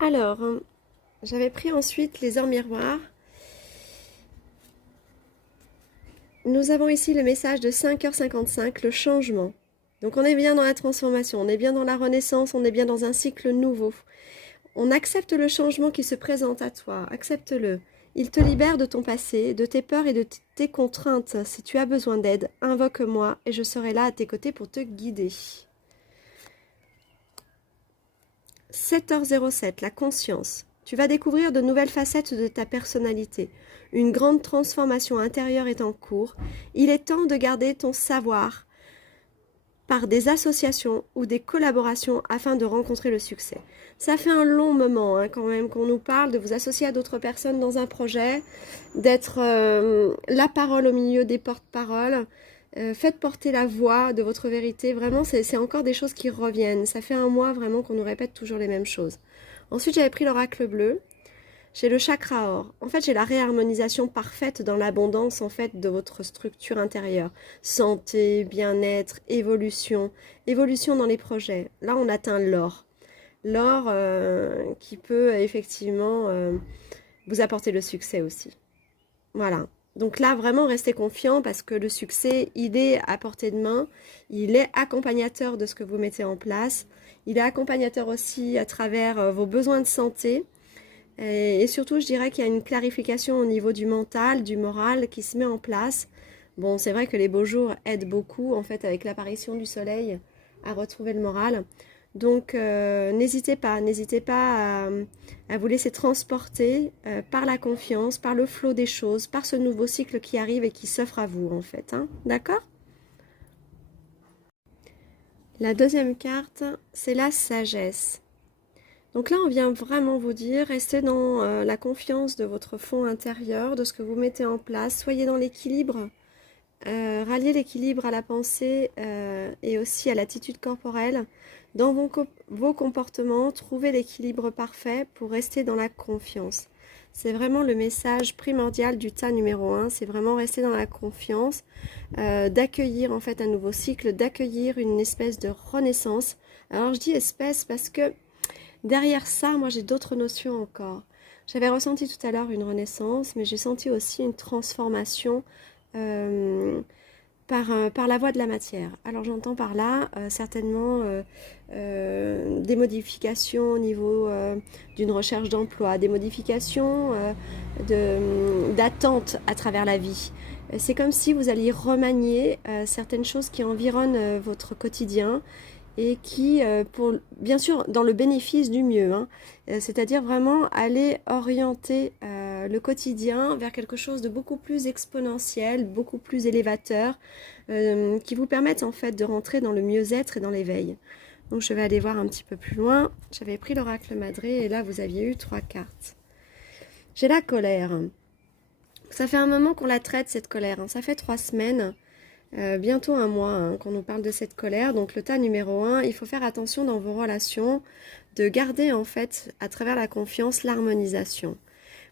Alors, j'avais pris ensuite les heures miroirs. Nous avons ici le message de 5h55, le changement. Donc on est bien dans la transformation, on est bien dans la renaissance, on est bien dans un cycle nouveau. On accepte le changement qui se présente à toi, accepte-le. Il te libère de ton passé, de tes peurs et de tes contraintes. Si tu as besoin d'aide, invoque-moi et je serai là à tes côtés pour te guider. 7h07, la conscience. Tu vas découvrir de nouvelles facettes de ta personnalité. Une grande transformation intérieure est en cours. Il est temps de garder ton savoir par des associations ou des collaborations afin de rencontrer le succès. Ça fait un long moment quand même qu'on nous parle de vous associer à d'autres personnes dans un projet, d'être la parole au milieu des porte-paroles. Faites porter la voix de votre vérité. Vraiment, c'est encore des choses qui reviennent. Ça fait un mois vraiment qu'on nous répète toujours les mêmes choses. Ensuite, j'avais pris l'oracle bleu. J'ai le chakra or. En fait, j'ai la réharmonisation parfaite dans l'abondance en fait de votre structure intérieure. Santé, bien-être, évolution. Évolution dans les projets. Là, on atteint l'or. L'or qui peut effectivement vous apporter le succès aussi. Voilà. Donc là, vraiment, restez confiant parce que le succès, il est à portée de main. Il est accompagnateur de ce que vous mettez en place. Il est accompagnateur aussi à travers vos besoins de santé. Et surtout, je dirais qu'il y a une clarification au niveau du mental, du moral qui se met en place. Bon, c'est vrai que les beaux jours aident beaucoup, en fait, avec l'apparition du soleil, à retrouver le moral. Donc, n'hésitez pas à vous laisser transporter par la confiance, par le flot des choses, par ce nouveau cycle qui arrive et qui s'offre à vous, en fait. Hein. D'accord ? La deuxième carte, c'est la sagesse. Donc là, on vient vraiment vous dire, restez dans la confiance de votre fond intérieur, de ce que vous mettez en place, soyez dans l'équilibre, ralliez l'équilibre à la pensée et aussi à l'attitude corporelle. Dans vos comportements, trouvez l'équilibre parfait pour rester dans la confiance. C'est vraiment le message primordial du tas numéro 1, c'est vraiment rester dans la confiance, d'accueillir en fait un nouveau cycle, d'accueillir une espèce de renaissance. Alors je dis espèce parce que derrière ça, moi j'ai d'autres notions encore. J'avais ressenti tout à l'heure une renaissance, mais j'ai senti aussi une transformation par la voie de la matière. Alors j'entends par là certainement des modifications au niveau d'une recherche d'emploi, des modifications d'attente à travers la vie. C'est comme si vous alliez remanier certaines choses qui environnent votre quotidien et qui, bien sûr, dans le bénéfice du mieux, hein, c'est-à-dire vraiment aller orienter le quotidien vers quelque chose de beaucoup plus exponentiel, beaucoup plus élévateur, qui vous permette en fait de rentrer dans le mieux-être et dans l'éveil. Donc je vais aller voir un petit peu plus loin. J'avais pris l'oracle madré et là vous aviez eu 3 cartes. J'ai la colère. Ça fait un moment qu'on la traite cette colère, hein. Ça fait 3 semaines. Bientôt un mois hein, qu'on nous parle de cette colère. Donc le tas numéro 1, il faut faire attention dans vos relations de garder en fait à travers la confiance l'harmonisation.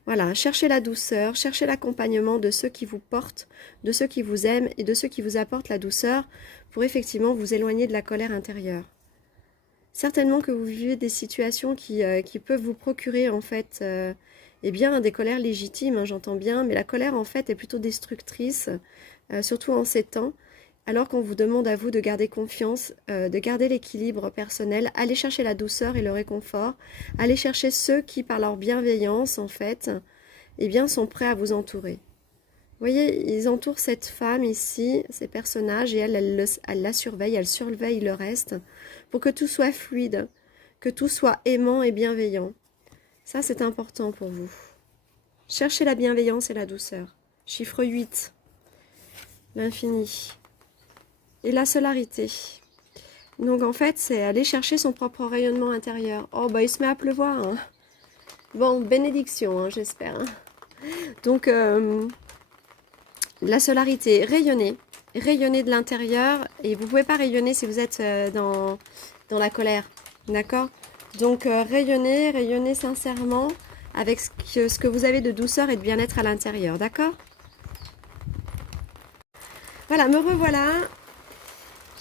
Voilà, cherchez la douceur, cherchez l'accompagnement de ceux qui vous portent, de ceux qui vous aiment et de ceux qui vous apportent la douceur pour effectivement vous éloigner de la colère intérieure. Certainement que vous vivez des situations qui peuvent vous procurer en fait eh bien, des colères légitimes, hein, j'entends bien, mais la colère en fait est plutôt destructrice, surtout en ces temps, alors qu'on vous demande à vous de garder confiance, de garder l'équilibre personnel, aller chercher la douceur et le réconfort, aller chercher ceux qui, par leur bienveillance en fait, eh bien, sont prêts à vous entourer. Vous voyez, ils entourent cette femme ici, ces personnages, et elle la surveille, elle surveille le reste, pour que tout soit fluide, que tout soit aimant et bienveillant. Ça, c'est important pour vous. Cherchez la bienveillance et la douceur. Chiffre 8, l'infini. Et la solarité. Donc, en fait, c'est aller chercher son propre rayonnement intérieur. Oh, bah, il se met à pleuvoir. Hein. Bon, bénédiction, hein, j'espère. Hein. Donc, la solarité, rayonner. Rayonner de l'intérieur. Et vous ne pouvez pas rayonner si vous êtes dans la colère. D'accord ? Donc, rayonnez sincèrement avec ce que vous avez de douceur et de bien-être à l'intérieur. D'accord ? Voilà, me revoilà.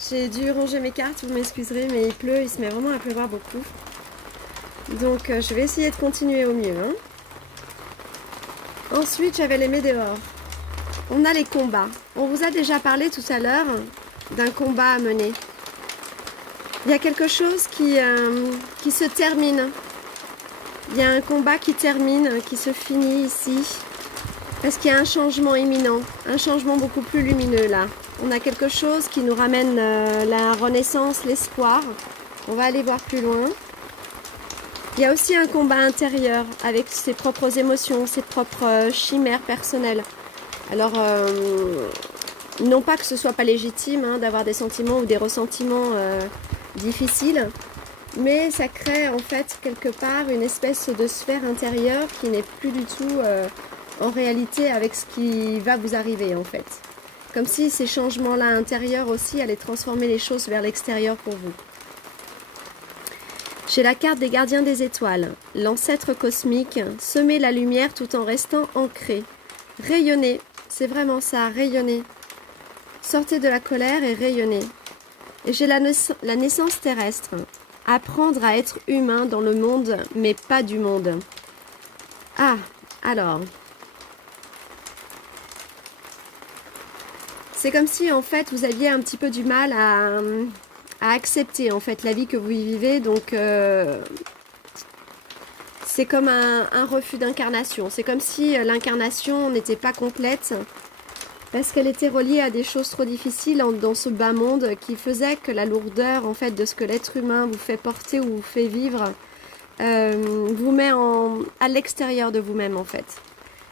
J'ai dû ranger mes cartes, vous m'excuserez, mais il pleut, il se met vraiment à pleuvoir beaucoup. Donc je vais essayer de continuer au mieux. Hein. Ensuite, j'avais les météores. On a les combats. On vous a déjà parlé tout à l'heure d'un combat à mener. Il y a quelque chose qui se termine. Il y a un combat qui termine, qui se finit ici. Parce qu'il y a un changement imminent, un changement beaucoup plus lumineux là. On a quelque chose qui nous ramène la renaissance, l'espoir. On va aller voir plus loin. Il y a aussi un combat intérieur avec ses propres émotions, ses propres chimères personnelles. Alors, non pas que ce soit pas légitime hein, d'avoir des sentiments ou des ressentiments difficiles, mais ça crée en fait quelque part une espèce de sphère intérieure qui n'est plus du tout en réalité avec ce qui va vous arriver en fait. Comme si ces changements-là intérieurs aussi allaient transformer les choses vers l'extérieur pour vous. J'ai la carte des gardiens des étoiles, l'ancêtre cosmique, semer la lumière tout en restant ancré. Rayonner, c'est vraiment ça, rayonner. Sortez de la colère et rayonnez. Et j'ai la naissance terrestre, apprendre à être humain dans le monde, mais pas du monde. Ah, alors... C'est comme si en fait vous aviez un petit peu du mal à accepter en fait la vie que vous vivez, donc c'est comme un refus d'incarnation. C'est comme si l'incarnation n'était pas complète parce qu'elle était reliée à des choses trop difficiles dans ce bas monde qui faisait que la lourdeur en fait de ce que l'être humain vous fait porter ou vous fait vivre vous met à l'extérieur de vous-même en fait.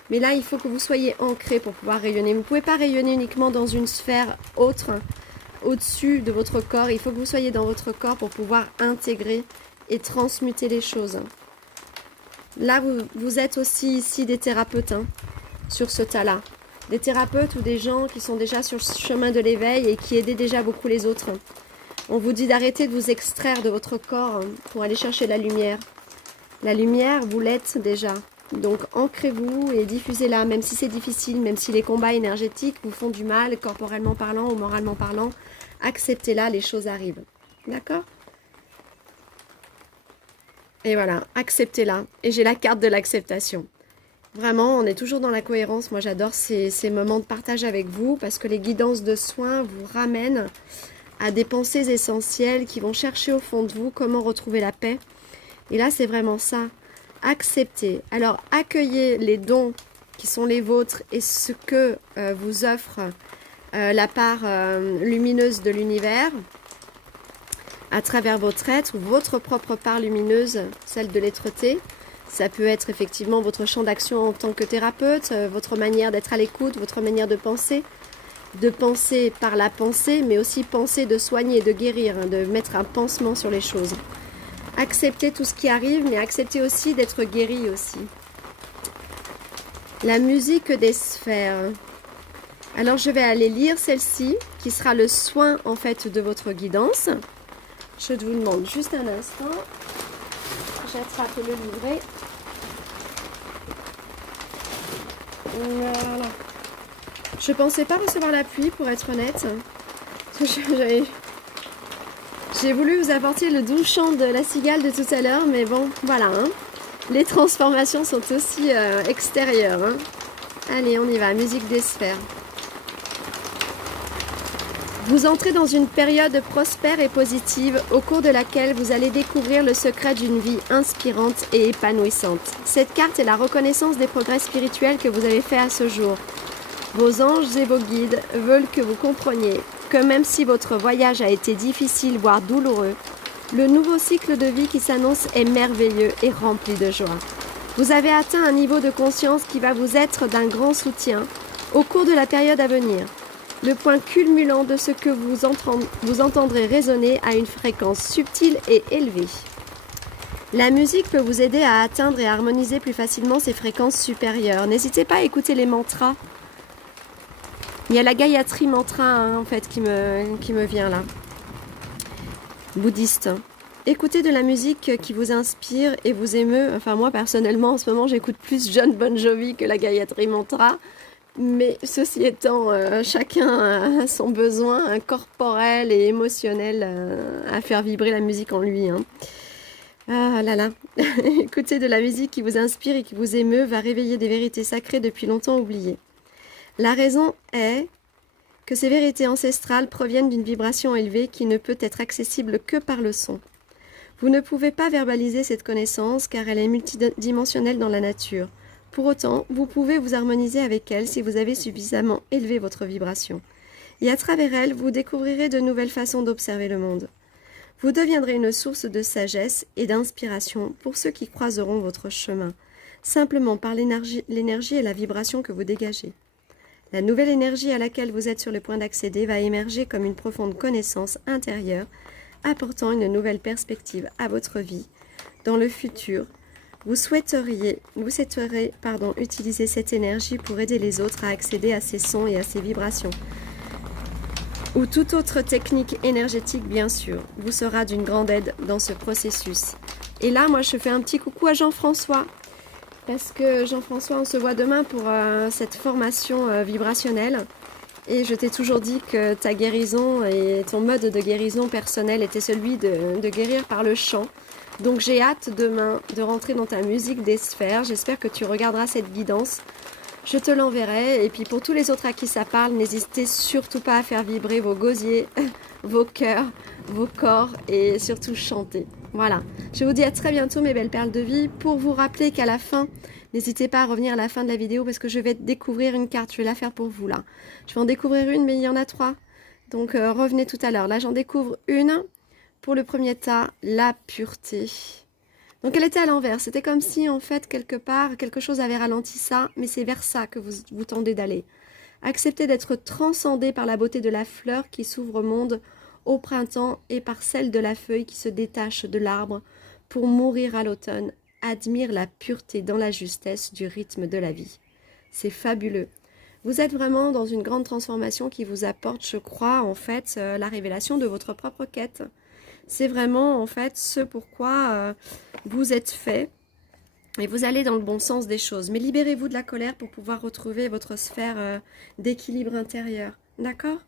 Mais là, il faut que vous soyez ancré pour pouvoir rayonner. Vous ne pouvez pas rayonner uniquement dans une sphère autre, au-dessus de votre corps. Il faut que vous soyez dans votre corps pour pouvoir intégrer et transmuter les choses. Là, vous êtes aussi ici des thérapeutes hein, sur ce tas-là. Des thérapeutes ou des gens qui sont déjà sur le chemin de l'éveil et qui aident déjà beaucoup les autres. On vous dit d'arrêter de vous extraire de votre corps pour aller chercher la lumière. La lumière, vous l'êtes déjà. Donc ancrez-vous et diffusez-la, même si c'est difficile, même si les combats énergétiques vous font du mal, corporellement parlant ou moralement parlant, acceptez-la, les choses arrivent. D'accord? Et voilà, acceptez-la. Et j'ai la carte de l'acceptation. Vraiment, on est toujours dans la cohérence. Moi, j'adore ces moments de partage avec vous parce que les guidances de soins vous ramènent à des pensées essentielles qui vont chercher au fond de vous comment retrouver la paix. Et là, c'est vraiment ça. Acceptez. Alors, accueillez les dons qui sont les vôtres et ce que vous offre la part lumineuse de l'univers à travers votre être ou votre propre part lumineuse, celle de l'être-té. Ça peut être effectivement votre champ d'action en tant que thérapeute, votre manière d'être à l'écoute, votre manière de penser par la pensée, mais aussi penser de soigner, de guérir, hein, de mettre un pansement sur les choses. Acceptez tout ce qui arrive, mais acceptez aussi d'être guéri aussi. La musique des sphères. Alors je vais aller lire celle-ci, qui sera le soin en fait de votre guidance. Je vous demande juste un instant. J'attrape le livret. Voilà. Je pensais pas recevoir la pluie pour être honnête. J'ai voulu vous apporter le doux chant de la cigale de tout à l'heure, mais bon, voilà. Hein. Les transformations sont aussi extérieures. Hein. Allez, on y va. Musique des sphères. Vous entrez dans une période prospère et positive au cours de laquelle vous allez découvrir le secret d'une vie inspirante et épanouissante. Cette carte est la reconnaissance des progrès spirituels que vous avez faits à ce jour. Vos anges et vos guides veulent que vous compreniez que même si votre voyage a été difficile, voire douloureux, le nouveau cycle de vie qui s'annonce est merveilleux et rempli de joie. Vous avez atteint un niveau de conscience qui va vous être d'un grand soutien au cours de la période à venir. Le point culminant de ce que vous entendrez résonner à une fréquence subtile et élevée. La musique peut vous aider à atteindre et harmoniser plus facilement ces fréquences supérieures. N'hésitez pas à écouter les mantras. Il y a la Gayatri Mantra hein, en fait qui me vient là. Bouddhiste. Écoutez de la musique qui vous inspire et vous émeut. Enfin moi personnellement en ce moment j'écoute plus John Bon Jovi que la Gayatri Mantra. Mais ceci étant, chacun a son besoin corporel et émotionnel à faire vibrer la musique en lui. Hein. là là. Écouter de la musique qui vous inspire et qui vous émeut va réveiller des vérités sacrées depuis longtemps oubliées. La raison est que ces vérités ancestrales proviennent d'une vibration élevée qui ne peut être accessible que par le son. Vous ne pouvez pas verbaliser cette connaissance car elle est multidimensionnelle dans la nature. Pour autant, vous pouvez vous harmoniser avec elle si vous avez suffisamment élevé votre vibration. Et à travers elle, vous découvrirez de nouvelles façons d'observer le monde. Vous deviendrez une source de sagesse et d'inspiration pour ceux qui croiseront votre chemin, simplement par l'énergie et la vibration que vous dégagez. La nouvelle énergie à laquelle vous êtes sur le point d'accéder va émerger comme une profonde connaissance intérieure, apportant une nouvelle perspective à votre vie. Dans le futur, vous souhaiterez utiliser cette énergie pour aider les autres à accéder à ces sons et à ces vibrations. Ou toute autre technique énergétique, bien sûr, vous sera d'une grande aide dans ce processus. Et là, moi, je fais un petit coucou à Jean-François, parce que Jean-François, on se voit demain pour cette formation vibrationnelle. Et je t'ai toujours dit que ta guérison et ton mode de guérison personnel était celui de guérir par le chant. Donc j'ai hâte demain de rentrer dans ta musique des sphères. J'espère que tu regarderas cette guidance. Je te l'enverrai. Et puis pour tous les autres à qui ça parle, n'hésitez surtout pas à faire vibrer vos gosiers, vos cœurs, vos corps et surtout chanter. Voilà. Je vous dis à très bientôt mes belles perles de vie. Pour vous rappeler qu'à la fin, n'hésitez pas à revenir à la fin de la vidéo parce que je vais découvrir une carte. Je vais la faire pour vous là. Je vais en découvrir une mais il y en a 3. Donc revenez tout à l'heure. Là j'en découvre une. Pour le premier tas, la pureté. Donc elle était à l'envers, c'était comme si en fait quelque part quelque chose avait ralenti ça, mais c'est vers ça que vous tendez d'aller. Acceptez d'être transcendé par la beauté de la fleur qui s'ouvre au monde au printemps et par celle de la feuille qui se détache de l'arbre pour mourir à l'automne. Admire la pureté dans la justesse du rythme de la vie. C'est fabuleux. Vous êtes vraiment dans une grande transformation qui vous apporte, je crois, en fait, la révélation de votre propre quête. C'est vraiment, en fait, ce pourquoi vous êtes fait et vous allez dans le bon sens des choses. Mais libérez-vous de la colère pour pouvoir retrouver votre sphère d'équilibre intérieur. D'accord ?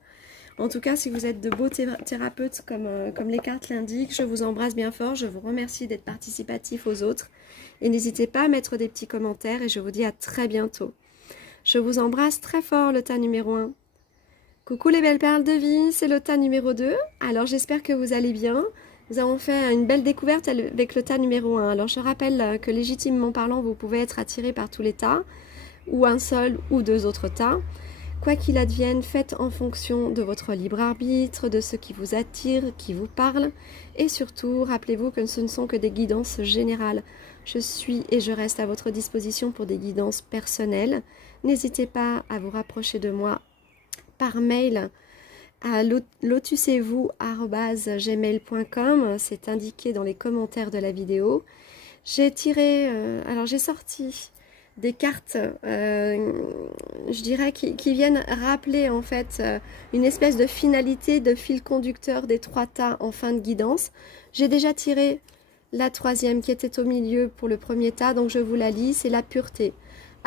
En tout cas, si vous êtes de beaux thérapeutes comme les cartes l'indiquent, je vous embrasse bien fort. Je vous remercie d'être participatif aux autres. Et n'hésitez pas à mettre des petits commentaires et je vous dis à très bientôt. Je vous embrasse très fort, le tas numéro 1. Coucou les belles perles de vie, c'est le tas numéro 2. Alors j'espère que vous allez bien. Nous avons fait une belle découverte avec le tas numéro 1. Alors je rappelle que légitimement parlant, vous pouvez être attiré par tous les tas, ou un seul ou 2 autres tas. Quoi qu'il advienne, faites en fonction de votre libre arbitre, de ce qui vous attire, qui vous parle. Et surtout, rappelez-vous que ce ne sont que des guidances générales. Je suis et je reste à votre disposition pour des guidances personnelles. N'hésitez pas à vous rapprocher de moi par mail à lotusezvous@gmail.com, c'est indiqué dans les commentaires de la vidéo. J'ai sorti des cartes, je dirais, qui viennent rappeler en fait une espèce de finalité, de fil conducteur des 3 tas en fin de guidance. J'ai déjà tiré la 3e qui était au milieu pour le premier tas, donc je vous la lis, c'est la pureté.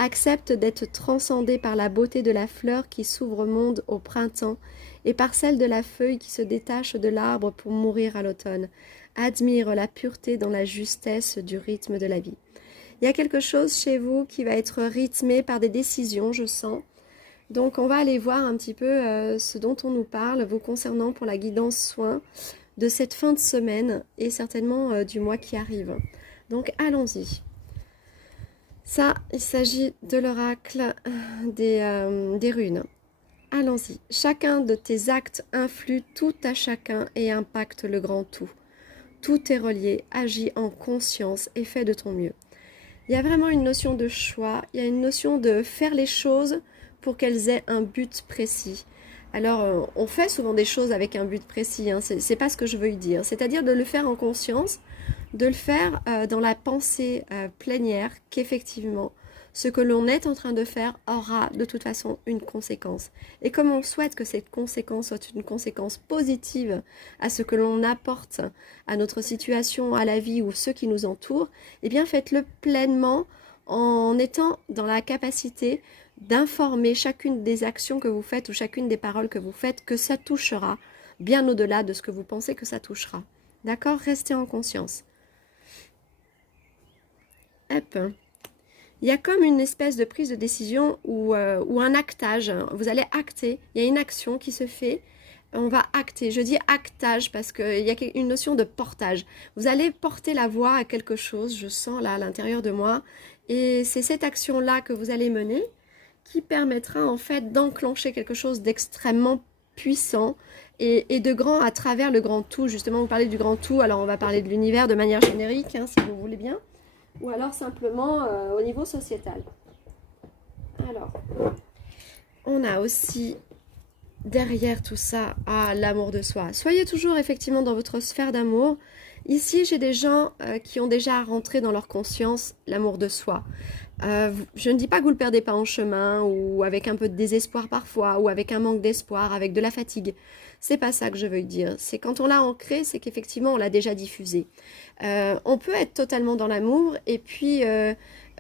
Accepte d'être transcendé par la beauté de la fleur qui s'ouvre au monde au printemps et par celle de la feuille qui se détache de l'arbre pour mourir à l'automne. Admire la pureté dans la justesse du rythme de la vie. Il y a quelque chose chez vous qui va être rythmé par des décisions, je sens. Donc on va aller voir un petit peu ce dont on nous parle vous concernant pour la guidance soin de cette fin de semaine et certainement du mois qui arrive. Donc allons-y. Ça, il s'agit de l'oracle des runes. Allons-y. Chacun de tes actes influe tout à chacun et impacte le grand tout. Tout est relié, agis en conscience et fais de ton mieux. Il y a vraiment une notion de choix, il y a une notion de faire les choses pour qu'elles aient un but précis. Alors, on fait souvent des choses avec un but précis, hein, c'est pas ce que je veux y dire. C'est-à-dire de le faire en conscience, de le faire dans la pensée plénière qu'effectivement, ce que l'on est en train de faire aura de toute façon une conséquence. Et comme on souhaite que cette conséquence soit une conséquence positive à ce que l'on apporte à notre situation, à la vie ou ceux qui nous entourent, eh bien faites-le pleinement en étant dans la capacité d'informer chacune des actions que vous faites ou chacune des paroles que vous faites que ça touchera bien au-delà de ce que vous pensez que ça touchera. D'accord ? Restez en conscience. step, il y a comme une espèce de prise de décision ou un actage. Vous allez acter, il y a une action qui se fait. On va acter. Je dis actage parce qu'il y a une notion de portage. Vous allez porter la voix à quelque chose, je sens là à l'intérieur de moi. Et c'est cette action-là que vous allez mener qui permettra en fait d'enclencher quelque chose d'extrêmement puissant et de grand à travers le grand tout. Justement, vous parlez du grand tout, alors on va parler de l'univers de manière générique, hein, si vous voulez bien. Ou alors simplement au niveau sociétal. Alors, on a aussi derrière tout ça, l'amour de soi. Soyez toujours effectivement dans votre sphère d'amour. Ici, j'ai des gens qui ont déjà rentré dans leur conscience l'amour de soi. Je ne dis pas que vous ne le perdez pas en chemin, ou avec un peu de désespoir parfois, ou avec un manque d'espoir, avec de la fatigue. C'est pas ça que je veux dire. C'est quand on l'a ancré, c'est qu'effectivement on l'a déjà diffusé. On peut être totalement dans l'amour et puis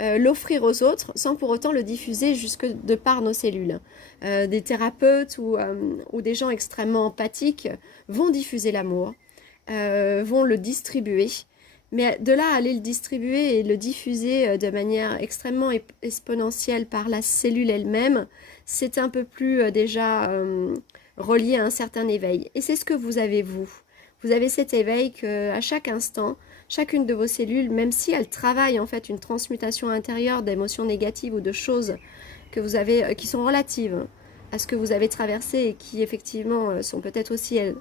l'offrir aux autres sans pour autant le diffuser jusque de par nos cellules. Des thérapeutes ou des gens extrêmement empathiques vont diffuser l'amour, vont le distribuer. Mais de là à aller le distribuer et le diffuser de manière extrêmement exponentielle par la cellule elle-même, c'est un peu plus déjà relié à un certain éveil. Et c'est ce que vous avez vous. Vous avez cet éveil qu'à chaque instant, chacune de vos cellules, même si elles travaillent en fait une transmutation intérieure d'émotions négatives ou de choses que vous avez, qui sont relatives à ce que vous avez traversé et qui effectivement sont peut-être aussi elles,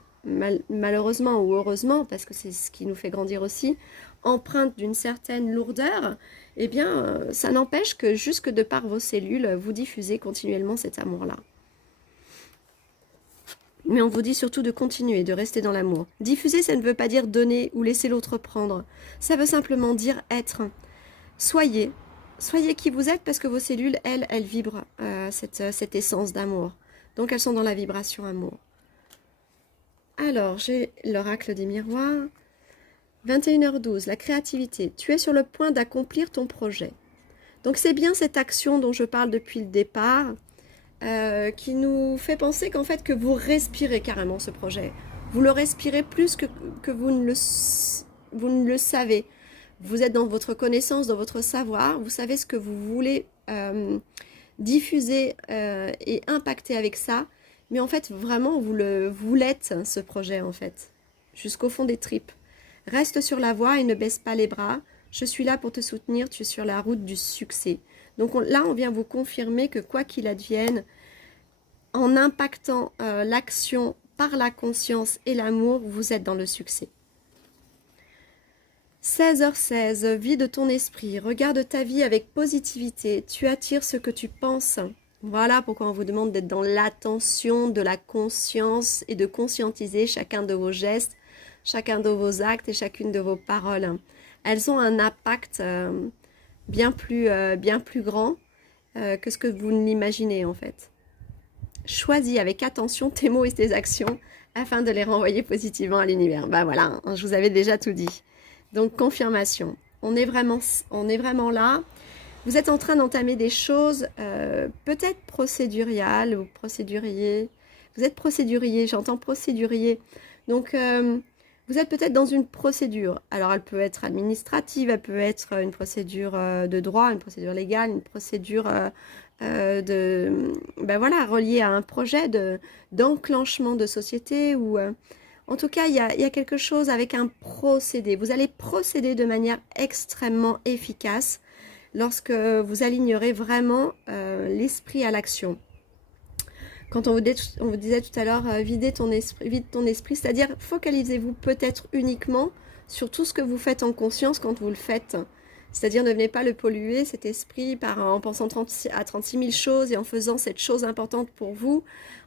malheureusement ou heureusement, parce que c'est ce qui nous fait grandir aussi, empreintes d'une certaine lourdeur, eh bien, ça n'empêche que jusque de par vos cellules, vous diffusez continuellement cet amour-là. Mais on vous dit surtout de continuer, de rester dans l'amour. Diffuser, ça ne veut pas dire donner ou laisser l'autre prendre. Ça veut simplement dire être. Soyez qui vous êtes parce que vos cellules, elles vibrent cette essence d'amour. Donc elles sont dans la vibration amour. Alors, j'ai l'oracle des miroirs. 21h12, la créativité. Tu es sur le point d'accomplir ton projet. Donc c'est bien cette action dont je parle depuis le départ qui nous fait penser qu'en fait que vous respirez carrément ce projet. Vous le respirez plus que vous ne le savez. Vous êtes dans votre connaissance, dans votre savoir. Vous savez ce que vous voulez diffuser et impacter avec ça. Mais en fait, vraiment, vous l'êtes, ce projet, en fait, jusqu'au fond des tripes. Reste sur la voie et ne baisse pas les bras. Je suis là pour te soutenir, tu es sur la route du succès. Donc là, on vient vous confirmer que quoi qu'il advienne, en impactant l'action par la conscience et l'amour, vous êtes dans le succès. 16h16, vide ton esprit, regarde ta vie avec positivité, tu attires ce que tu penses. Voilà pourquoi on vous demande d'être dans l'attention de la conscience et de conscientiser chacun de vos gestes, chacun de vos actes et chacune de vos paroles. Elles ont un impact bien plus grand que ce que vous ne l'imaginez en fait. Choisis avec attention tes mots et tes actions afin de les renvoyer positivement à l'univers. Ben voilà, je vous avais déjà tout dit. Donc confirmation, on est vraiment là. Vous êtes en train d'entamer des choses peut-être procéduriales ou procédurier. Vous êtes procédurier, j'entends procédurier. Donc, vous êtes peut-être dans une procédure. Alors, elle peut être administrative, elle peut être une procédure de droit, une procédure légale, une procédure reliée à un projet d'enclenchement de société. Ou, en tout cas, il y a quelque chose avec un procédé. Vous allez procéder de manière extrêmement efficace lorsque vous alignerez vraiment l'esprit à l'action. Quand on vous disait tout à l'heure, vide ton esprit, c'est-à-dire focalisez-vous peut-être uniquement sur tout ce que vous faites en conscience quand vous le faites. C'est-à-dire ne venez pas le polluer, cet esprit, en pensant à 36 000 choses et en faisant cette chose importante pour vous,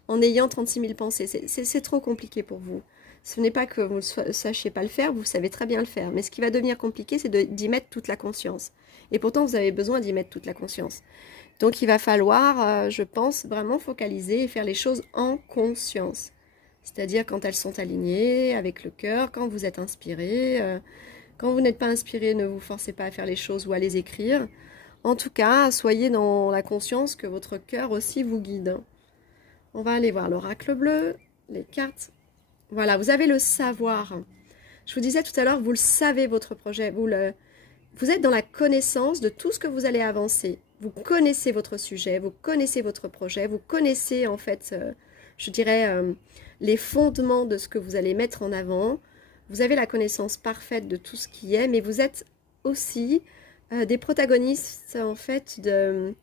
en ayant 36 000 pensées. C'est trop compliqué pour vous. Ce n'est pas que vous ne sachiez pas le faire, vous savez très bien le faire. Mais ce qui va devenir compliqué, c'est d'y mettre toute la conscience. Et pourtant, vous avez besoin d'y mettre toute la conscience. Donc, il va falloir, je pense, vraiment focaliser et faire les choses en conscience. C'est-à-dire quand elles sont alignées avec le cœur, quand vous êtes inspiré. Quand vous n'êtes pas inspiré, ne vous forcez pas à faire les choses ou à les écrire. En tout cas, soyez dans la conscience que votre cœur aussi vous guide. On va aller voir l'oracle bleu, les cartes. Voilà, vous avez le savoir. Je vous disais tout à l'heure, vous le savez, votre projet. vous êtes dans la connaissance de tout ce que vous allez avancer. Vous connaissez votre sujet, vous connaissez votre projet, vous connaissez en fait, je dirais, les fondements de ce que vous allez mettre en avant. Vous avez la connaissance parfaite de tout ce qui est, mais vous êtes aussi des protagonistes en fait de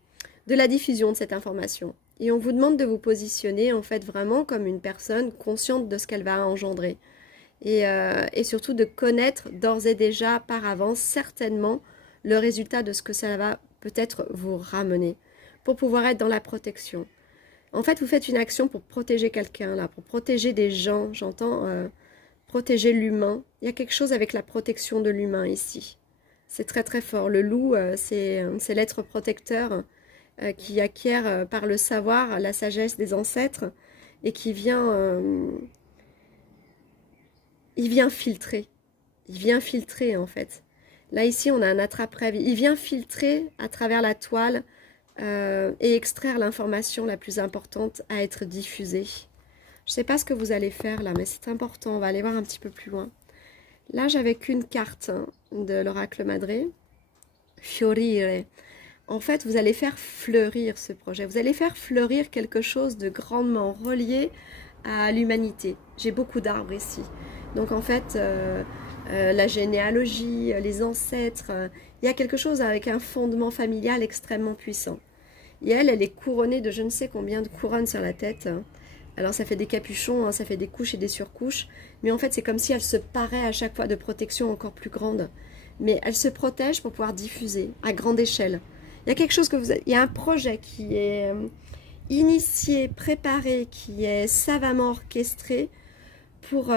la diffusion de cette information. Et on vous demande de vous positionner en fait vraiment comme une personne consciente de ce qu'elle va engendrer. Et surtout de connaître d'ores et déjà par avance certainement le résultat de ce que ça va peut-être vous ramener pour pouvoir être dans la protection. En fait, vous faites une action pour protéger quelqu'un là, pour protéger des gens, j'entends protéger l'humain. Il y a quelque chose avec la protection de l'humain ici. C'est très très fort. Le loup, c'est l'être protecteur qui acquiert par le savoir la sagesse des ancêtres et qui vient... il vient filtrer. Il vient filtrer en fait. Là ici on a un attrape-rêve. Il vient filtrer à travers la toile et extraire l'information la plus importante à être diffusée. Je ne sais pas ce que vous allez faire là, mais c'est important. On va aller voir un petit peu plus loin. Là j'avais qu'une carte de l'oracle madré. Fiorire. En fait vous allez faire fleurir ce projet. Vous allez faire fleurir quelque chose de grandement relié à l'humanité. J'ai beaucoup d'arbres ici. Donc en fait, la généalogie, les ancêtres, il y a quelque chose avec un fondement familial extrêmement puissant. Et elle est couronnée de je ne sais combien de couronnes sur la tête. Alors ça fait des capuchons, ça fait des couches et des surcouches, mais en fait c'est comme si elle se parait à chaque fois de protection encore plus grande. Mais elle se protège pour pouvoir diffuser à grande échelle. Il y a quelque chose que il y a un projet qui est initié, préparé, qui est savamment orchestré pour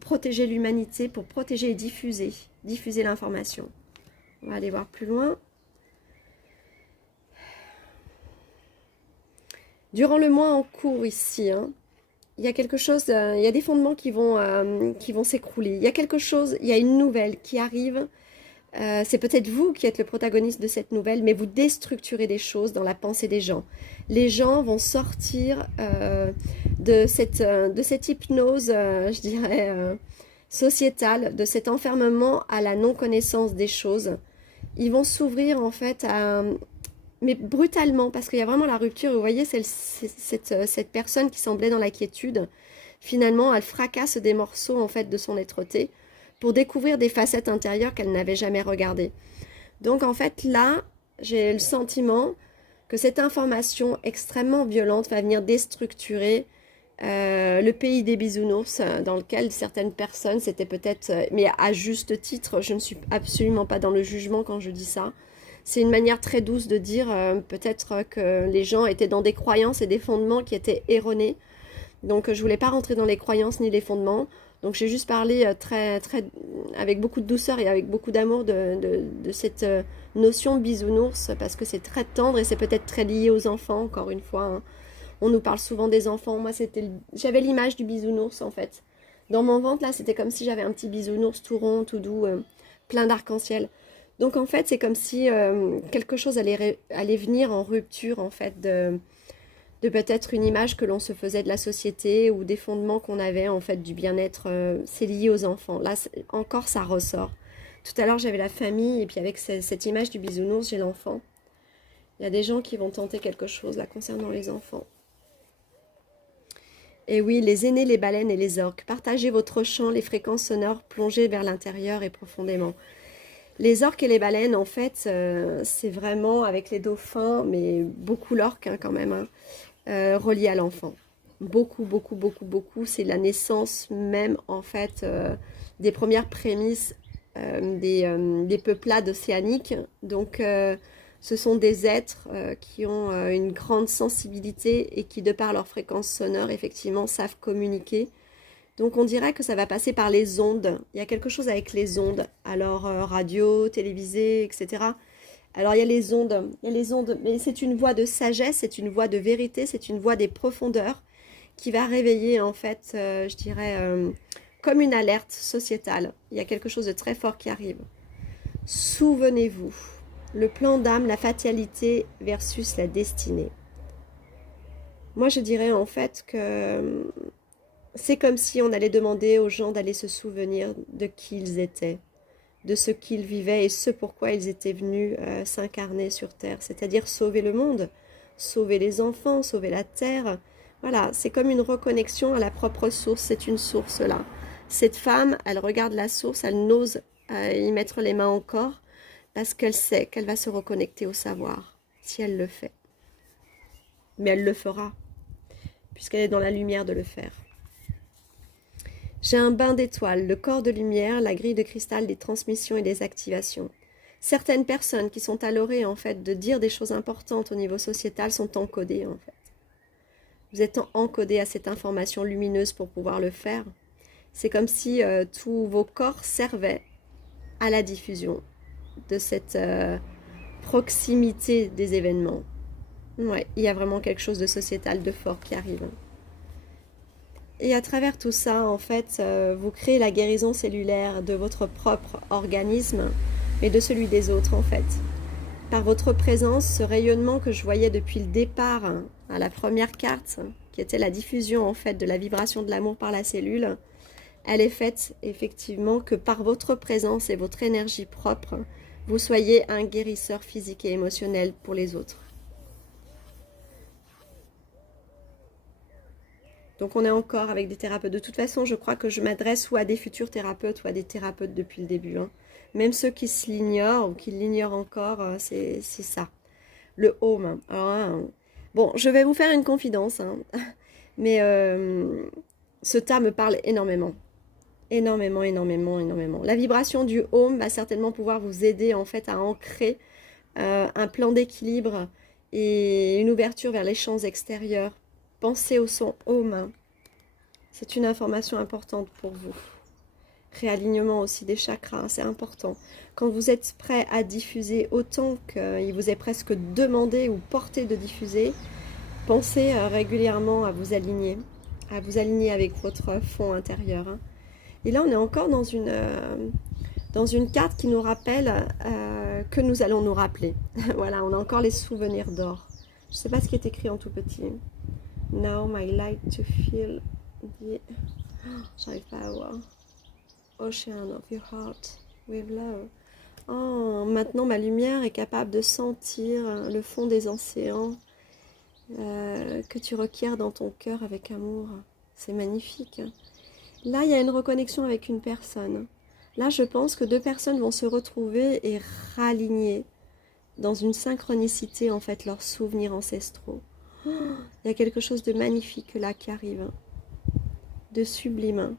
protéger l'humanité, pour protéger et diffuser l'information. On va aller voir plus loin. Durant le mois en cours ici, il y a quelque chose, il y a des fondements qui vont s'écrouler. Il y a quelque chose, il y a une nouvelle qui arrive. C'est peut-être vous qui êtes le protagoniste de cette nouvelle, mais vous déstructurez des choses dans la pensée des gens. Les gens vont sortir de cette hypnose, je dirais, sociétale, de cet enfermement à la non-connaissance des choses. Ils vont s'ouvrir en fait mais brutalement, parce qu'il y a vraiment la rupture. Vous voyez, cette personne qui semblait dans la quiétude, finalement, elle fracasse des morceaux en fait de son êtreté pour découvrir des facettes intérieures qu'elle n'avait jamais regardées. Donc en fait là, j'ai le sentiment que cette information extrêmement violente va venir déstructurer le pays des bisounours dans lequel certaines personnes, c'était peut-être, mais à juste titre, je ne suis absolument pas dans le jugement quand je dis ça. C'est une manière très douce de dire peut-être que les gens étaient dans des croyances et des fondements qui étaient erronés. Donc je ne voulais pas rentrer dans les croyances ni les fondements. Donc j'ai juste parlé avec beaucoup de douceur et avec beaucoup d'amour de cette notion bisounours parce que c'est très tendre et c'est peut-être très lié aux enfants, encore une fois. On nous parle souvent des enfants. Moi, j'avais l'image du bisounours en fait. Dans mon ventre, là, c'était comme si j'avais un petit bisounours tout rond, tout doux, plein d'arc-en-ciel. Donc en fait, c'est comme si quelque chose allait venir en rupture en fait de peut-être une image que l'on se faisait de la société ou des fondements qu'on avait en fait du bien-être. C'est lié aux enfants. Là, encore, ça ressort. Tout à l'heure, j'avais la famille et puis avec cette image du bisounours, j'ai l'enfant. Il y a des gens qui vont tenter quelque chose là concernant les enfants. Et oui, les aînés, les baleines et les orques. Partagez votre champ, les fréquences sonores, plongez vers l'intérieur et profondément. Les orques et les baleines, en fait, c'est vraiment avec les dauphins, mais beaucoup l'orque quand même, relié à l'enfant. Beaucoup, beaucoup, beaucoup, beaucoup. C'est la naissance même, en fait, des premières prémices des peuplades océaniques. Donc, ce sont des êtres qui ont une grande sensibilité et qui, de par leur fréquence sonore, effectivement, savent communiquer. Donc on dirait que ça va passer par les ondes. Il y a quelque chose avec les ondes. Alors radio, télévisée, etc. Alors il y a les ondes, mais c'est une voix de sagesse, c'est une voix de vérité, c'est une voix des profondeurs qui va réveiller en fait, je dirais, comme une alerte sociétale. Il y a quelque chose de très fort qui arrive. Souvenez-vous, le plan d'âme, la fatalité versus la destinée. Moi je dirais en fait que c'est comme si on allait demander aux gens d'aller se souvenir de qui ils étaient. de ce qu'ils vivaient et ce pourquoi ils étaient venus s'incarner sur Terre, c'est-à-dire sauver le monde, sauver les enfants, sauver la Terre. Voilà, c'est comme une reconnexion à la propre source, c'est une source là. Cette femme, elle regarde la source, elle n'ose y mettre les mains encore, parce qu'elle sait qu'elle va se reconnecter au savoir, si elle le fait. Mais elle le fera, puisqu'elle est dans la lumière de le faire. J'ai un bain d'étoiles, le corps de lumière, la grille de cristal des transmissions et des activations. Certaines personnes qui sont à l'orée, en fait, de dire des choses importantes au niveau sociétal sont encodées, en fait. Vous êtes encodés à cette information lumineuse pour pouvoir le faire. C'est comme si tous vos corps servaient à la diffusion de cette proximité des événements. Ouais, il y a vraiment quelque chose de sociétal, de fort qui arrive. Et à travers tout ça, en fait, vous créez la guérison cellulaire de votre propre organisme et de celui des autres, en fait. Par votre présence, ce rayonnement que je voyais depuis le départ, à la première carte, qui était la diffusion, en fait, de la vibration de l'amour par la cellule, elle est faite, effectivement, que par votre présence et votre énergie propre, vous soyez un guérisseur physique et émotionnel pour les autres. Donc on est encore avec des thérapeutes. De toute façon, je crois que je m'adresse ou à des futurs thérapeutes ou à des thérapeutes depuis le début. Hein. Même ceux qui se l'ignorent ou qui l'ignorent encore, c'est ça. Le home. Alors, hein, bon, je vais vous faire une confidence. Hein, mais ce tas me parle énormément. Énormément, énormément, énormément. La vibration du home va certainement pouvoir vous aider en fait à ancrer un plan d'équilibre et une ouverture vers les champs extérieurs. Pensez au son home. C'est une information importante pour vous. Réalignement aussi des chakras, c'est important. Quand vous êtes prêt à diffuser autant qu'il vous est presque demandé ou porté de diffuser, pensez régulièrement à vous aligner avec votre fond intérieur. Hein. Et là, on est encore dans une carte qui nous rappelle que nous allons nous rappeler. Voilà, on a encore les souvenirs d'or. Je ne sais pas ce qui est écrit en tout petit. Now my light to feel the... J'arrive pas à voir. Ocean of your heart with love. Oh, maintenant ma lumière est capable de sentir le fond des océans que tu requiers dans ton cœur avec amour. C'est magnifique. Là, il y a une reconnexion avec une personne. Là, je pense que deux personnes vont se retrouver et raligner dans une synchronicité, en fait, leurs souvenirs ancestraux. Oh, il y a quelque chose de magnifique là qui arrive, de sublime,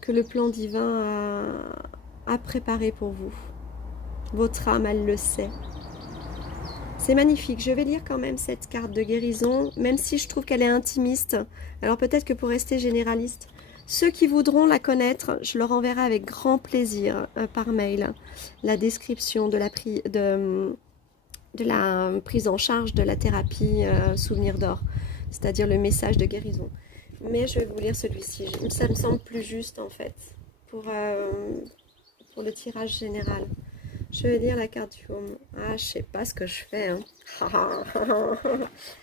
que le plan divin a préparé pour vous. Votre âme, elle le sait. C'est magnifique. Je vais lire quand même cette carte de guérison, même si je trouve qu'elle est intimiste. Alors peut-être que pour rester généraliste, ceux qui voudront la connaître, je leur enverrai avec grand plaisir par mail la description de la prise en charge de la thérapie souvenir d'or, c'est-à-dire le message de guérison. Mais je vais vous lire celui-ci, ça me semble plus juste en fait, pour le tirage général. Je vais lire la carte du home. Ah, je sais pas ce que je fais. Hein.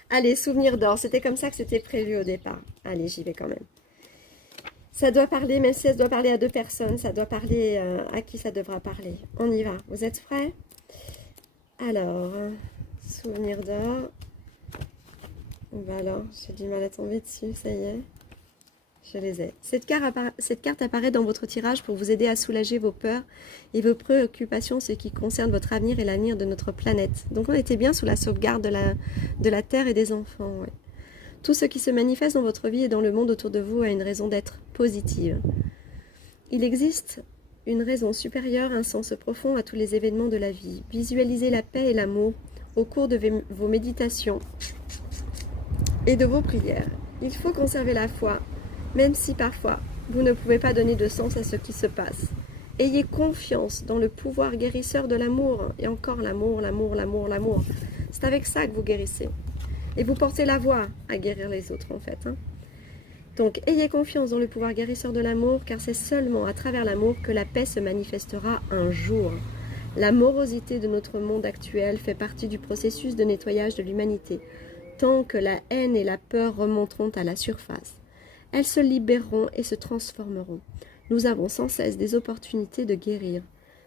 Allez, souvenir d'or, c'était comme ça que c'était prévu au départ. Allez, j'y vais quand même. Ça doit parler, même si ça doit parler à deux personnes, ça doit parler à qui ça devra parler. On y va, vous êtes prêts? Alors, souvenir d'or. Bah alors, j'ai du mal à tomber dessus, ça y est. Je les ai. Cette carte apparaît dans votre tirage pour vous aider à soulager vos peurs et vos préoccupations, ce qui concerne votre avenir et l'avenir de notre planète. Donc on était bien sous la sauvegarde de la Terre et des enfants. Ouais. Tout ce qui se manifeste dans votre vie et dans le monde autour de vous a une raison d'être positive. Il existe une raison supérieure, un sens profond à tous les événements de la vie. Visualisez la paix et l'amour au cours de vos méditations et de vos prières. Il faut conserver la foi, même si parfois vous ne pouvez pas donner de sens à ce qui se passe. Ayez confiance dans le pouvoir guérisseur de l'amour. Et encore l'amour, l'amour, l'amour, l'amour. C'est avec ça que vous guérissez. Et vous portez la voie à guérir les autres en fait. Hein. Donc ayez confiance dans le pouvoir guérisseur de l'amour, car c'est seulement à travers l'amour que la paix se manifestera un jour. La morosité de notre monde actuel fait partie du processus de nettoyage de l'humanité. Tant que la haine et la peur remonteront à la surface, elles se libéreront et se transformeront. Nous avons sans cesse des opportunités de guérir.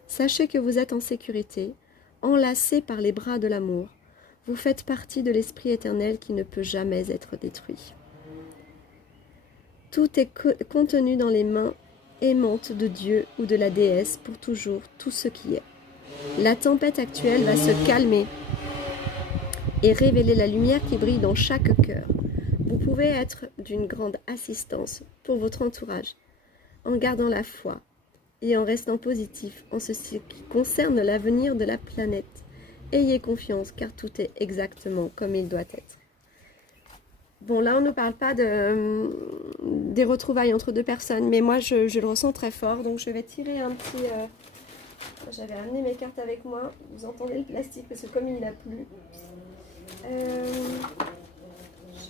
Sachez que vous êtes en sécurité, enlacés par les bras de l'amour. Vous faites partie de l'Esprit éternel qui ne peut jamais être détruit. Tout est contenu dans les mains aimantes de Dieu ou de la déesse pour toujours, tout ce qui est. La tempête actuelle va se calmer et révéler la lumière qui brille dans chaque cœur. Vous pouvez être d'une grande assistance pour votre entourage en gardant la foi et en restant positif en ce qui concerne l'avenir de la planète. Ayez confiance car tout est exactement comme il doit être. Bon, là on ne nous parle pas des retrouvailles entre deux personnes, mais moi je le ressens très fort, donc je vais tirer un petit... J'avais amené mes cartes avec moi, vous entendez le plastique parce que comme il a plu. Je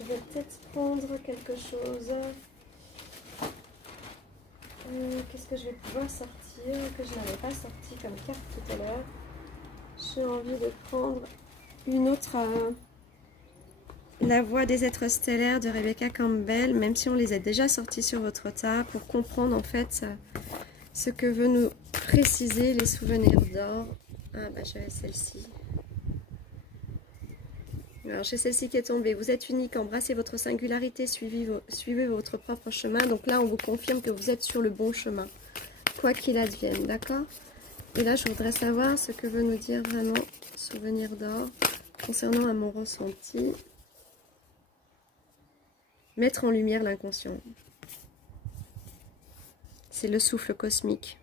vais peut-être prendre quelque chose. Qu'est-ce que je vais pouvoir sortir que je n'avais pas sorti comme carte tout à l'heure. J'ai envie de prendre une autre, La Voix des êtres stellaires de Rebecca Campbell, même si on les a déjà sortis sur votre tas, pour comprendre en fait ce que veut nous préciser les souvenirs d'or. Ah bah j'avais celle-ci. Alors j'ai celle-ci qui est tombée. Vous êtes unique, embrassez votre singularité, suivez votre propre chemin. Donc là on vous confirme que vous êtes sur le bon chemin, quoi qu'il advienne, d'accord? Et là je voudrais savoir ce que veut nous dire vraiment Souvenir d'or concernant à mon ressenti. Mettre en lumière l'inconscient. C'est le souffle cosmique.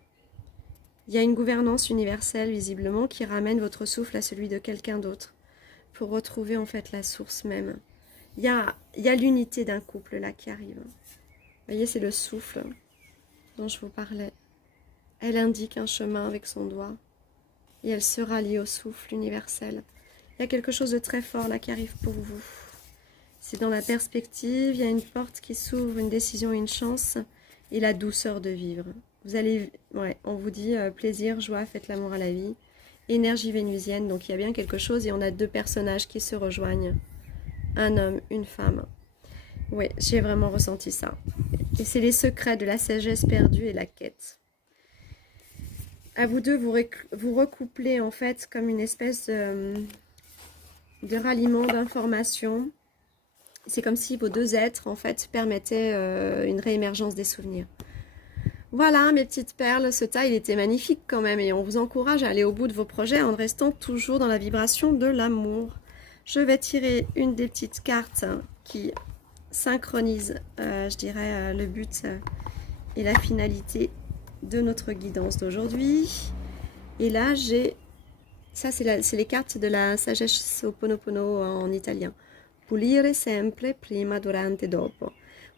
Il y a une gouvernance universelle visiblement qui ramène votre souffle à celui de quelqu'un d'autre pour retrouver en fait la source même. Il y a l'unité d'un couple là qui arrive. Vous voyez, c'est le souffle dont je vous parlais. Elle indique un chemin avec son doigt et elle se rallie au souffle universel. Il y a quelque chose de très fort là qui arrive pour vous. C'est dans la perspective, il y a une porte qui s'ouvre, une décision, une chance et la douceur de vivre. Vous allez, ouais, on vous dit plaisir, joie, faites l'amour à la vie. Énergie vénusienne, donc il y a bien quelque chose et on a deux personnages qui se rejoignent. Un homme, une femme. Oui, j'ai vraiment ressenti ça. Et c'est les secrets de la sagesse perdue et la quête. À vous deux, vous recouplez en fait comme une espèce de ralliement d'informations. C'est comme si vos deux êtres en fait permettaient une réémergence des souvenirs. Voilà mes petites perles, ce tas il était magnifique quand même et on vous encourage à aller au bout de vos projets en restant toujours dans la vibration de l'amour. Je vais tirer une des petites cartes qui synchronise, je dirais, le but et la finalité de notre guidance d'aujourd'hui. Et là j'ai, ça c'est les cartes de la sagesse Ho'oponopono en italien. Pulire sempre, prima, durante, dopo.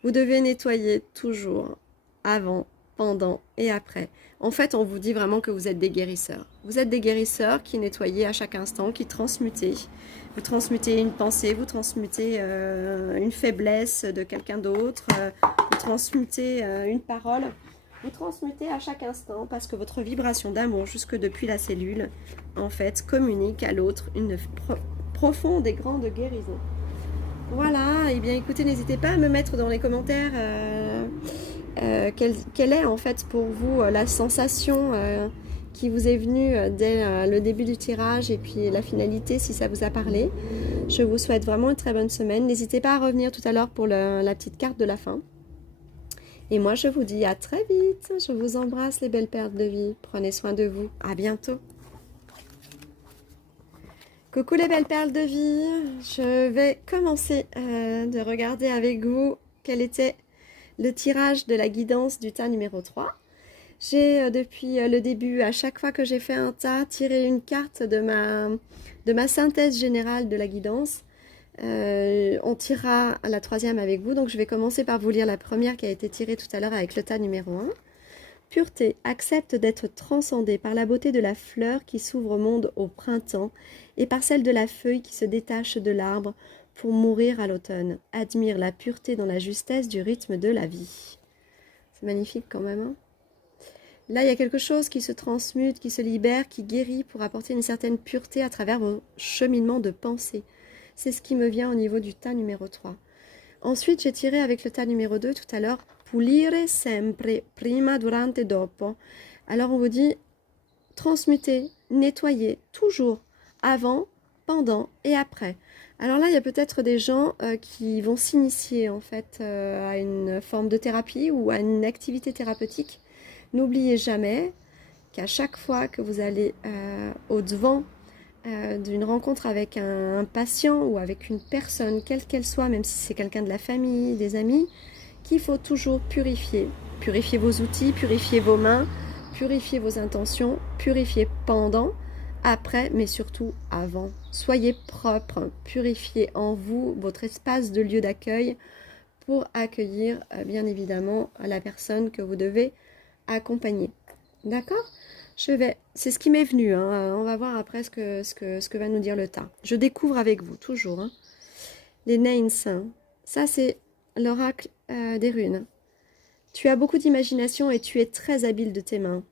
Vous devez nettoyer toujours, avant, pendant et après. En fait, on vous dit vraiment que vous êtes des guérisseurs. Vous êtes des guérisseurs qui nettoyez à chaque instant, qui transmutez. Vous transmutez une pensée, vous transmutez une faiblesse de quelqu'un d'autre, vous transmutez une parole. Vous transmutez à chaque instant parce que votre vibration d'amour, jusque depuis la cellule, en fait, communique à l'autre une profonde et grande guérison. Voilà, et bien écoutez, n'hésitez pas à me mettre dans les commentaires quelle est en fait pour vous la sensation qui vous est venue dès le début du tirage et puis la finalité si ça vous a parlé. Je vous souhaite vraiment une très bonne semaine. N'hésitez pas à revenir tout à l'heure pour la petite carte de la fin. Et moi je vous dis à très vite. Je vous embrasse les belles perles de vie. Prenez soin de vous. À bientôt. Coucou les belles perles de vie, je vais commencer de regarder avec vous quel était le tirage de la guidance du tas numéro 3. J'ai depuis le début, à chaque fois que j'ai fait un tas, tiré une carte de ma synthèse générale de la guidance. On tirera la troisième avec vous, donc je vais commencer par vous lire la première qui a été tirée tout à l'heure avec le tas numéro 1. Pureté, accepte d'être transcendée par la beauté de la fleur qui s'ouvre au monde au printemps et par celle de la feuille qui se détache de l'arbre pour mourir à l'automne. Admire la pureté dans la justesse du rythme de la vie. C'est magnifique quand même, hein? Là, il y a quelque chose qui se transmute, qui se libère, qui guérit pour apporter une certaine pureté à travers vos cheminements de pensée. C'est ce qui me vient au niveau du tas numéro 3. Ensuite, j'ai tiré avec le tas numéro 2 tout à l'heure pulire sempre, prima, durante, dopo. Alors on vous dit transmuter, nettoyer, toujours, avant, pendant et après. Alors là, il y a peut-être des gens qui vont s'initier en fait à une forme de thérapie ou à une activité thérapeutique. N'oubliez jamais qu'à chaque fois que vous allez au-devant d'une rencontre avec un patient ou avec une personne, quelle qu'elle soit, même si c'est quelqu'un de la famille, des amis, qu'il faut toujours purifier. Purifier vos outils, purifier vos mains, purifier vos intentions, purifier pendant, après, mais surtout avant. Soyez propre, purifiez en vous votre espace de lieu d'accueil pour accueillir bien évidemment la personne que vous devez accompagner. D'accord? C'est ce qui m'est venu, hein. On va voir après ce que va nous dire le tas. Je découvre avec vous, toujours. Hein. Les Nains, ça c'est l'oracle des runes. Tu as beaucoup d'imagination et tu es très habile de tes mains.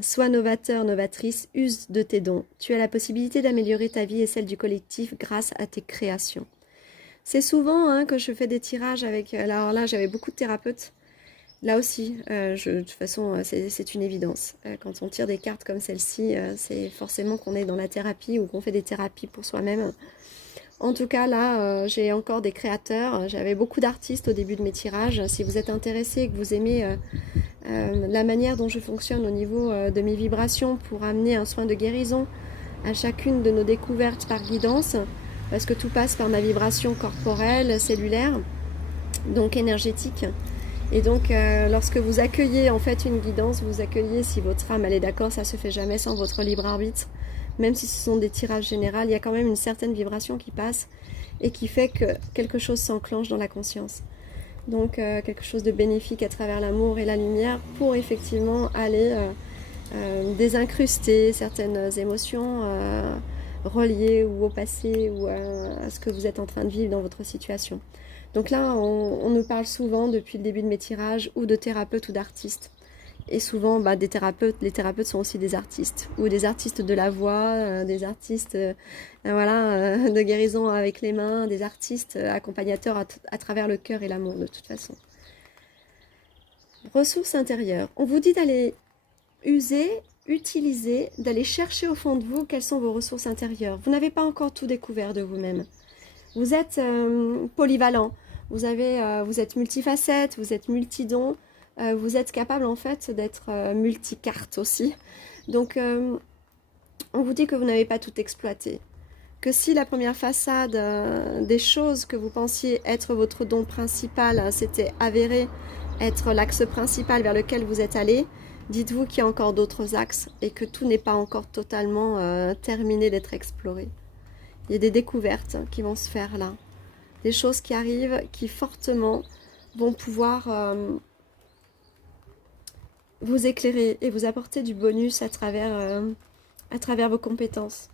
Sois novateur, novatrice, use de tes dons. Tu as la possibilité d'améliorer ta vie et celle du collectif grâce à tes créations. C'est souvent que je fais des tirages avec... Alors là, j'avais beaucoup de thérapeutes. Là aussi, de toute façon, c'est une évidence. Quand on tire des cartes comme celle-ci, c'est forcément qu'on est dans la thérapie ou qu'on fait des thérapies pour soi-même. En tout cas, là, j'ai encore des créateurs. J'avais beaucoup d'artistes au début de mes tirages. Si vous êtes intéressé et que vous aimez la manière dont je fonctionne au niveau de mes vibrations pour amener un soin de guérison à chacune de nos découvertes par guidance, parce que tout passe par ma vibration corporelle, cellulaire, donc énergétique. Et donc, lorsque vous accueillez en fait une guidance, vous accueillez, si votre âme elle est d'accord, ça se fait jamais sans votre libre arbitre. Même si ce sont des tirages généraux, il y a quand même une certaine vibration qui passe et qui fait que quelque chose s'enclenche dans la conscience. Donc, quelque chose de bénéfique à travers l'amour et la lumière pour effectivement aller désincruster certaines émotions reliées ou au passé ou à ce que vous êtes en train de vivre dans votre situation. Donc là, on nous parle souvent depuis le début de mes tirages ou de thérapeutes ou d'artistes. Et souvent, des thérapeutes, les thérapeutes sont aussi des artistes. Ou des artistes de la voix, des artistes de guérison avec les mains, des artistes accompagnateurs à travers le cœur et l'amour de toute façon. Ressources intérieures. On vous dit d'aller user, utiliser, d'aller chercher au fond de vous quelles sont vos ressources intérieures. Vous n'avez pas encore tout découvert de vous-même. Vous êtes polyvalent. Vous êtes multifacette, vous êtes multidon, vous êtes capable en fait d'être multicarte aussi. Donc on vous dit que vous n'avez pas tout exploité. Que si la première façade des choses que vous pensiez être votre don principal s'était avéré être l'axe principal vers lequel vous êtes allé, dites-vous qu'il y a encore d'autres axes et que tout n'est pas encore totalement terminé d'être exploré. Il y a des découvertes qui vont se faire là. Des choses qui arrivent, qui fortement vont pouvoir vous éclairer et vous apporter du bonus à travers vos compétences.